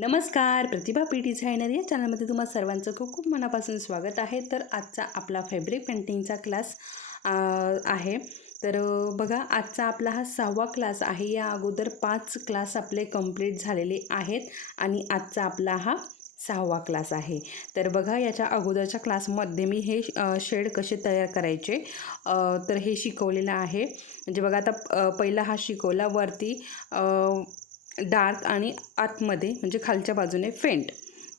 नमस्कार प्रतिभा P designer या चॅनलमध्ये तुम्हा सर्वांचं खूप खूप मनापासून स्वागत आहे. तर आजचा आपला फॅब्रिक पेंटिंगचा क्लास आहे. तर बघा आजचा आपला हा सहावा क्लास आहे. या अगोदर पाच क्लास आपले कंप्लीट झालेले आहेत आणि आजचा आपला हा सहावा क्लास आहे. तर बघा याच्या अगोदरच्या क्लासमध्ये मी हे शेड कसे तयार करायचे तर हे शिकवलेलं आहे. म्हणजे बघा आता पहिला हा शिकवला. वरती डार्क आणि आतमध्ये म्हणजे खालच्या बाजूने फेंट.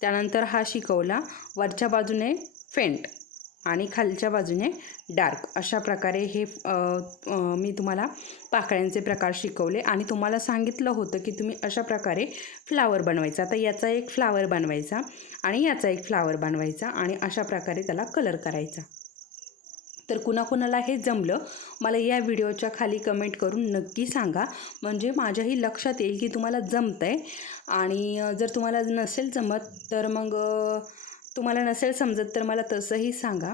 त्यानंतर हा शिकवला वरच्या बाजूने फेंट आणि खालच्या बाजूने डार्क. अशा प्रकारे हे मी तुम्हाला पाकळ्यांचे प्रकार शिकवले आणि तुम्हाला सांगितलं होतं की तुम्ही अशा प्रकारे फ्लावर बनवायचा. तर याचा एक फ्लावर बनवायचा आणि याचा एक फ्लावर बनवायचा आणि अशा प्रकारे त्याला कलर करायचा. तर कुणाकुणाला हे जमलं मला या व्हिडिओच्या खाली कमेंट करून नक्की सांगा. म्हणजे माझ्याही लक्षात येईल की तुम्हाला जमतं आहे आणि जर तुम्हाला नसेल जमत तर मग तुम्हाला नसेल समजत तर मला तसंही सांगा.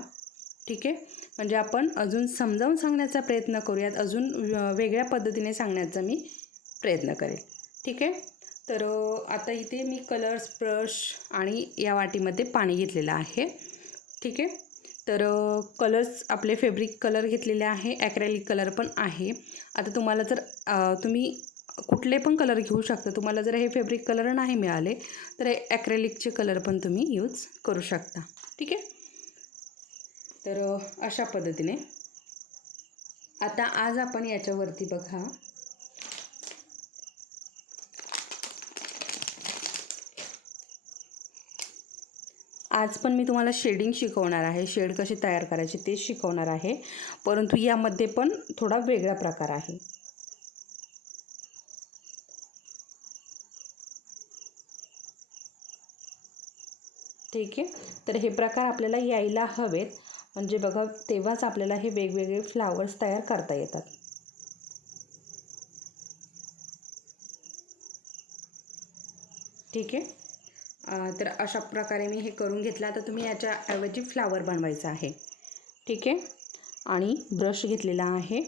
ठीक आहे? म्हणजे आपण अजून समजावून सांगण्याचा प्रयत्न करूयात. अजून वेगळ्या पद्धतीने सांगण्याचा मी प्रयत्न करेल. ठीक आहे? तर आता इथे मी कलर्स ब्रश आणि या वाटीमध्ये पाणी घेतलेलं आहे. ठीक आहे? तर कलर्स आपले फेब्रिक कलर घेतलेले आहे ॲक्रेलिक कलर पण आहे. आता तुम्हाला जर तुम्ही कुठले पण कलर घेऊ शकता तुम्हाला जर हे फेब्रिक कलर नाही मिळाले तर ॲक्रेलिकचे कलर पण तुम्ही यूज करू शकता. ठीक आहे? तर अशा पद्धतीने. आता आज आपण याच्यावरती बघा. आज पण मी तुम्हाला शेडिंग शिकवणार आहे. शेड कसे तयार करायचे ते शिकवणार आहे. परंतु यामध्ये पण थोडा वेगळा प्रकार आहे. ठीक आहे? तर हे प्रकार आपल्याला यायला हवेत. म्हणजे बघा तेव्हाच आपल्याला हे वेगवेगळे फ्लावर्स तयार करता येतात. ठीक आहे? तर अशा प्रकारे मी हे करून घेतलं. आता तुम्ही याच्याऐवजी फ्लावर बनवायचा आहे. ठीक आहे? आणि ब्रश घेतलेला आहे.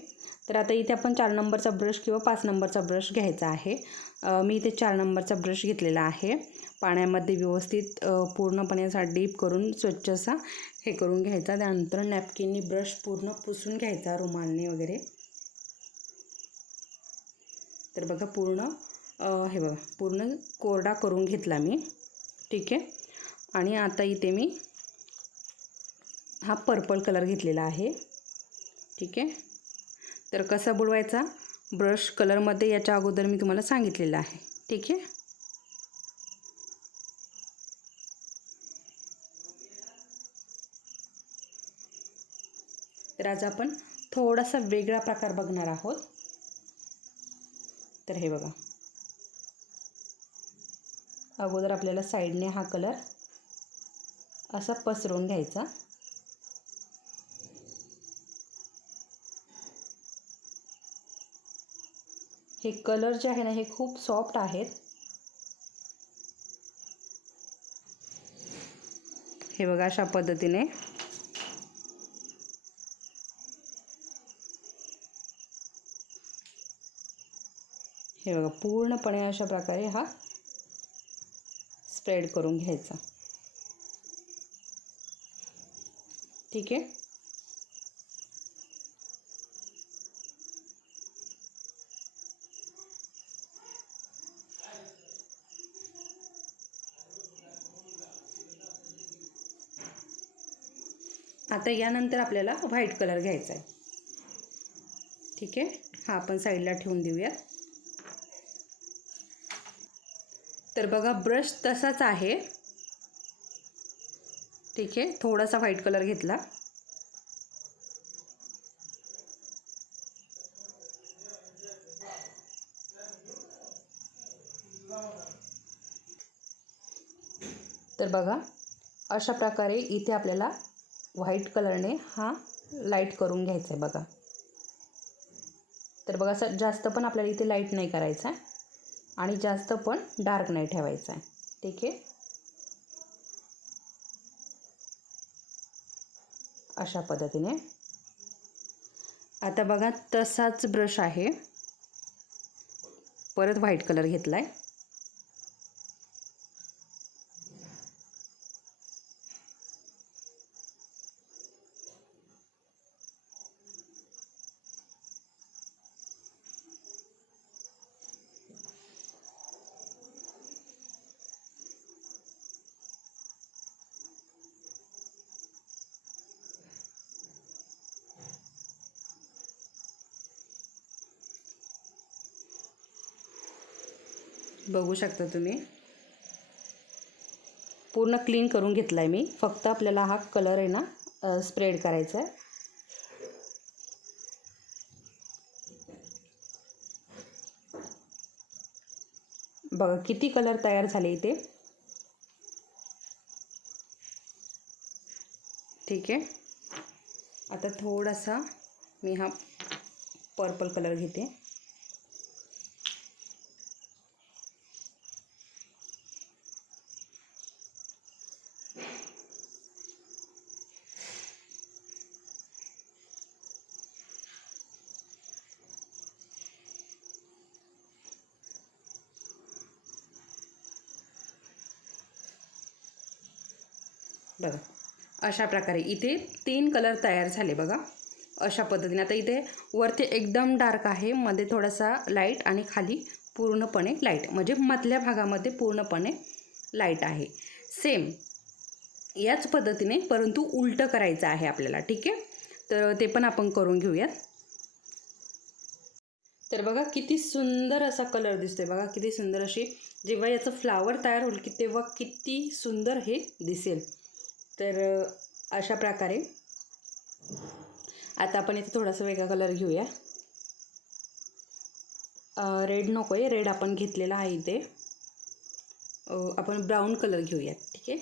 तर आता इथे आपण चार नंबरचा ब्रश किंवा पाच नंबरचा ब्रश घ्यायचा आहे. मी इथे चार नंबरचा ब्रश घेतलेला आहे. पाण्यामध्ये व्यवस्थित पूर्णपणे असा डीप करून स्वच्छ असा हे करून घ्यायचा. त्यानंतर नॅपकिननी ब्रश पूर्ण पुसून घ्यायचा रुमालने वगैरे. तर बघा पूर्ण हे बघा पूर्ण कोरडा करून घेतला मी. ठीक आहे. आणि आता इथे मी हा पर्पल कलर घेतलेला आहे. ठीक आहे. तर कसा बुडवायचा? ब्रश कलरमध्ये याच्या अगोदर मी तुम्हाला सांगितलेलं आहे. ठीक आहे. तर आज आपण थोडासा वेगळा प्रकार बघणार आहोत. तर हे बघा. अगोदर आपल्याला साईडने हा कलर असा पसरवून घ्यायचा. हे कलर जे आहे ना हे खूप सॉफ्ट आहेत. हे बघा अशा पद्धतीने. हे बघा पूर्णपणे अशा प्रकारे हा स्प्रेड करून घ्यायचा. ठीक आहे? आता यानंतर आपल्याला व्हाईट कलर घ्यायचा आहे ठीक आहे? हा आपण साईडला ठेवून देऊयात. तर बघा ब्रश तसाच आहे. ठीक आहे थोडासा व्हाईट कलर घेतला. तर बघा अशा प्रकारे इथे आपल्याला व्हाईट कलरने हा लाइट करून घ्यायचा आहे बघा. तर बघा असं जास्त पण आपल्याला इथे लाइट नाही करायचा आहे. आणि जास्त पण डार्क नाही ठेवायचा आहे. ठीक आहे? अशा पद्धतीने. आता बघा तसाच ब्रश आहे. परत व्हाईट कलर घेतला आहे बघू शकता तुम्ही. पूर्ण क्लीन करून घेतला आहे मी. फक्त आपल्याला हा कलर आहे ना स्प्रेड करायचा आहे बघा किती कलर तयार झाले इथे. ठीक आहे. आता थोडासा मी हा पर्पल कलर घेते. बघा. अशा प्रकारे इथे तीन कलर तयार झाले बघा. अशा पद्धतीने. आता इथे वरती एकदम डार्क आहे. मध्ये थोडासा लाइट आणि खाली पूर्णपणे लाइट म्हणजे मधल्या भागामध्ये पूर्णपणे लाइट आहे. सेम याच पद्धतीने परंतु उलटं करायचं आहे आपल्याला. ठीक आहे? तर ते पण आपण करून घेऊयात. तर बघा किती सुंदर असा कलर दिसतोय. बघा किती सुंदर अशी जेव्हा याचं फ्लावर तयार होईल की तेव्हा किती सुंदर हे दिसेल. तर अशा प्रकारे. आता आपण इथे थोडासा वेगळा कलर घेऊया. रेड नको आहे रेड आपण घेतलेला आहे इथे. आपण ब्राऊन कलर घेऊया ठीक आहे?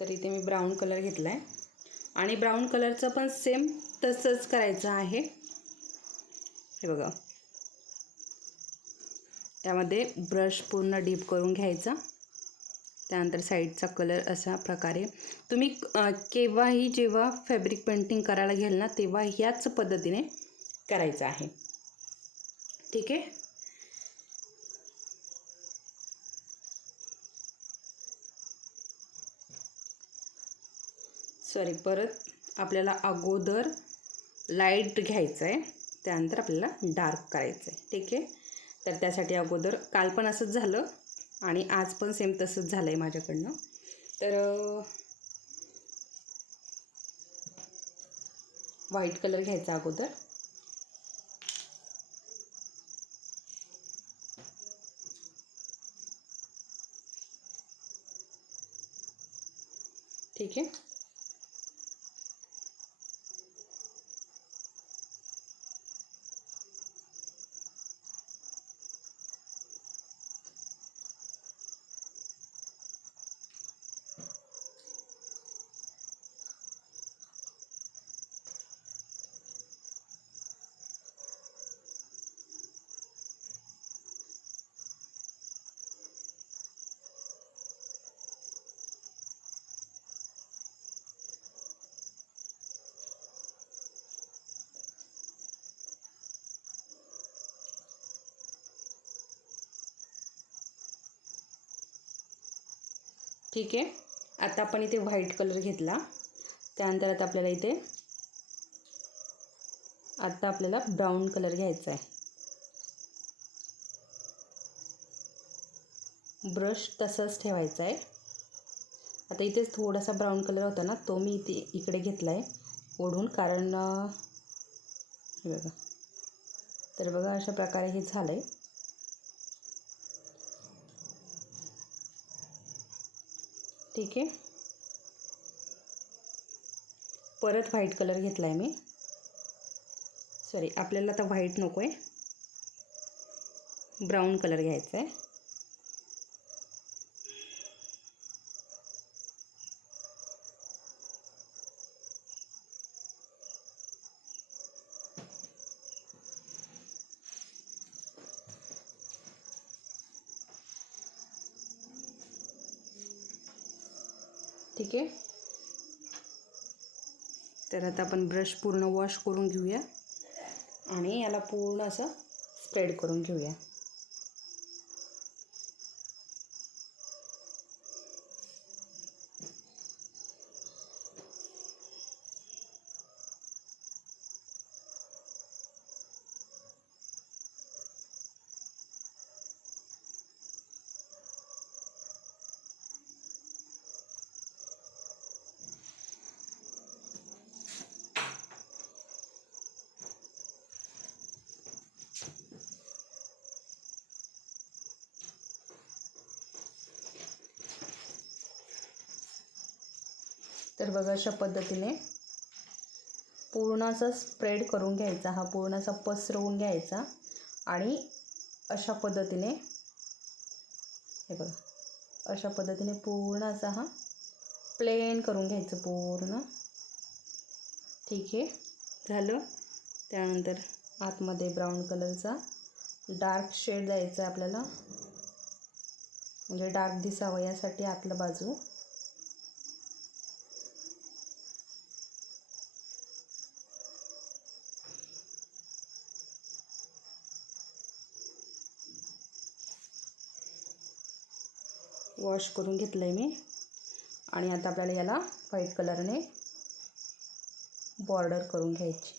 तर इथे मी ब्राऊन कलर घेतला आहे आणि ब्राऊन कलरचं पण सेम तसंच करायचं आहे. हे बघा. त्यामध्ये ब्रश पूर्ण डीप करून घ्यायचा. त्यानंतर साईडचा कलर अशा प्रकारे. तुम्ही केव्हाही जेव्हा फॅब्रिक पेंटिंग करायला घ्याल ना तेव्हा ह्याच पद्धतीने करायचं आहे. ठीक आहे? सॉरी परत आपल्याला अगोदर लाइट घ्यायचं आहे त्यानंतर आपल्याला डार्क करायचं आहे ठीक आहे? तर त्यासाठी अगोदर काल पण असंच झालं आणि आज पण सेम तसंच झालं आहे माझ्याकडनं. तर व्हाईट कलर घ्यायचा अगोदर. ठीक आहे. ठीक आहे. आता आपण इथे व्हाईट कलर घेतला. त्यानंतर आता आपल्याला इथे आता आपल्याला ब्राऊन कलर घ्यायचा आहे. ब्रश तसाच ठेवायचा आहे. आता इथेच थोडासा ब्राऊन कलर होता ना तो मी इथे इकडे घेतला आहे. ओढून कारण हे बघा. तर बघा अशा प्रकारे हे झालं आहे ठीक आहे. परत व्हाईट कलर घेतला आहे मी. सॉरी आपल्याला आता व्हाईट नको आहे ब्राऊन कलर घ्यायचा आहे ठीक आहे. तर आता आपण ब्रश पूर्ण वॉश करून घेऊया आणि याला पूर्ण असं स्प्रेड करून घेऊया. तर बघा अशा पद्धतीने पूर्ण असा स्प्रेड करून घ्यायचा हा पूर्ण असा पसरवून घ्यायचा आणि अशा पद्धतीने हे बघा अशा पद्धतीने पूर्ण असा हा प्लेन करून घ्यायचं पूर्ण. ठीक आहे? झालं? त्यानंतर आतमध्ये ब्राऊन कलरचा डार्क शेड द्यायचा आहे आपल्याला. म्हणजे डार्क दिसावं यासाठी आतलं बाजू. वॉश करून घेतलं आहे मी. आणि आता आपल्याला याला व्हाईट कलरने बॉर्डर करून घ्यायची.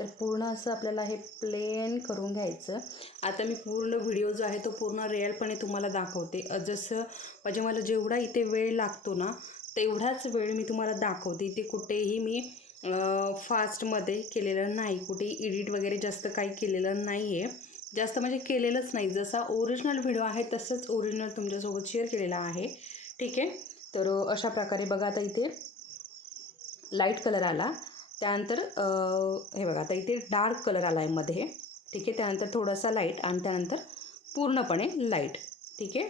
तर पूर्ण असं आपल्याला हे प्लेन करून घ्यायचं. आता मी पूर्ण व्हिडिओ जो आहे तो पूर्ण रिअलपणे तुम्हाला दाखवते. जसं म्हणजे मला जेवढा इथे वेळ लागतो ना तेवढाच वेळ मी तुम्हाला दाखवते. इथे कुठेही मी फास्टमध्ये केलेलं नाही. कुठेही एडिट वगैरे जास्त काही केलेलं नाही आहे जास्त म्हणजे केलेलंच नाही. जसा ओरिजिनल व्हिडिओ आहे तसंच ओरिजिनल तुमच्यासोबत शेअर केलेला आहे. ठीक आहे? तर अशा प्रकारे बघा आता इथे लाइट कलर आला. त्यानंतर हे बघा आता इथे डार्क कलर आला आहे मध्ये. ठीक आहे त्यानंतर थोडासा लाइट आणि त्यानंतर पूर्णपणे लाइट ठीक आहे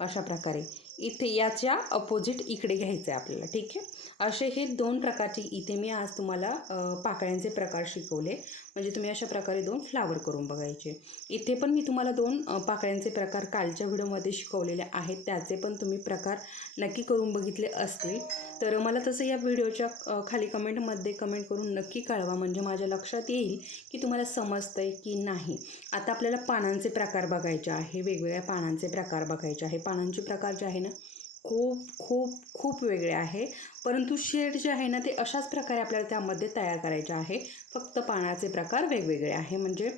अशा प्रकारे. इथे याच्या अपोजिट इकडे घ्यायचं आहे आपल्याला. ठीक आहे असे हे दोन प्रकारचे इथे मी आज तुम्हाला पाकळ्यांचे प्रकार शिकवले. म्हणजे तुम्ही अशा प्रकारे दोन फ्लावर करून बघायचे. इथे पण मी तुम्हाला दोन पाकळ्यांचे प्रकार कालच्या व्हिडिओमध्ये शिकवलेले आहेत. त्याचे पण तुम्ही प्रकार नक्की करून बघितले असतील. तर मला तसं या व्हिडिओच्या खाली कमेंटमध्ये कमेंट करून नक्की कळवा. म्हणजे माझ्या लक्षात येईल की तुम्हाला समजतं आहे की नाही. आता आपल्याला पानांचे प्रकार बघायचे आहे. वेगवेगळ्या पानांचे प्रकार बघायचे आहे. पानांचे प्रकार जे आहे ना खूप खूप खूप वेगळे आहे. परंतु शेड जे आहे ना ते अशाच प्रकारे आपल्याला त्यामध्ये तयार करायचे आहे. फक्त पानाचे प्रकार वेगवेगळे आहे. म्हणजे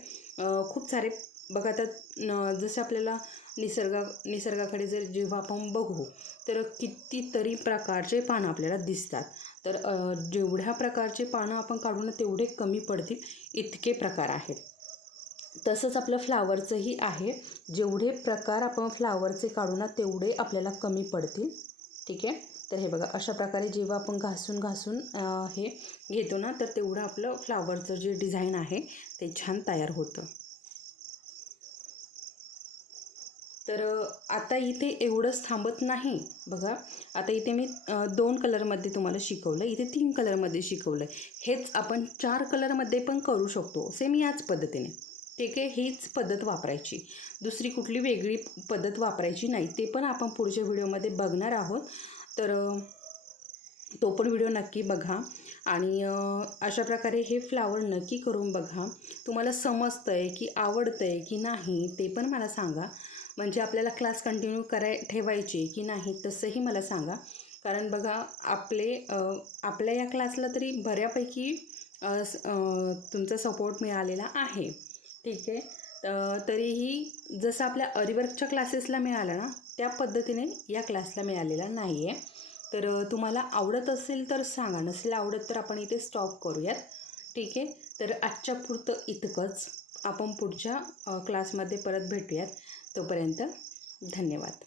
खूप सारे बघा तर जसे आपल्याला निसर्गा निसर्गाकडे जर जेव्हा आपण बघू तर कितीतरी प्रकारचे पानं आपल्याला दिसतात. तर जेवढ्या प्रकारचे पानं आपण काढू ना तेवढे कमी पडतील इतके प्रकार आहेत. तसंच आपलं फ्लावरचंही आहे. जेवढे प्रकार आपण फ्लावरचे काढू ना तेवढे आपल्याला कमी पडतील. ठीक आहे? तर हे बघा अशा प्रकारे जेव्हा आपण घासून घासून हे घेतो ना तर तेवढं आपलं फ्लावरचं जे डिझाईन आहे ते छान तयार होतं. तर आता इथे एवढंच थांबत नाही. बघा आता इथे मी दोन कलरमध्ये तुम्हाला शिकवलं इथे तीन कलरमध्ये शिकवलं. हेच आपण चार कलरमध्ये पण करू शकतो. सेम याच पद्धतीने. ठीक आहे हीच पद्धत वापरायची. दुसरी कुठली वेगळी पद्धत वापरायची नाही. ते पण आपण पुढच्या व्हिडिओमध्ये बघणार आहोत. तर तो पण व्हिडिओ नक्की बघा. आणि अशा प्रकारे हे फ्लावर नक्की करून बघा. तुम्हाला समजतं आहे की आवडतं आहे की नाही ते पण मला सांगा. म्हणजे आपल्याला क्लास कंटिन्यू कराय ठेवायचे की नाही तसंही मला सांगा. कारण बघा आपले आपल्या या क्लासला तरी बऱ्यापैकी तुमचा सपोर्ट मिळालेला आहे. ठीक आहे. तरीही जसं आपल्या अरिवर्कच्या क्लासेसला मिळालं ना त्या पद्धतीने या क्लासला मिळालेला नाही आहे तर तुम्हाला आवडत असेल तर सांगा नसेल आवडत तर आपण इथे स्टॉप करूयात. ठीक आहे? तर आजच्या पुरतं इतकंच. आपण पुढच्या क्लासमध्ये परत भेटूयात. तोपर्यंत धन्यवाद.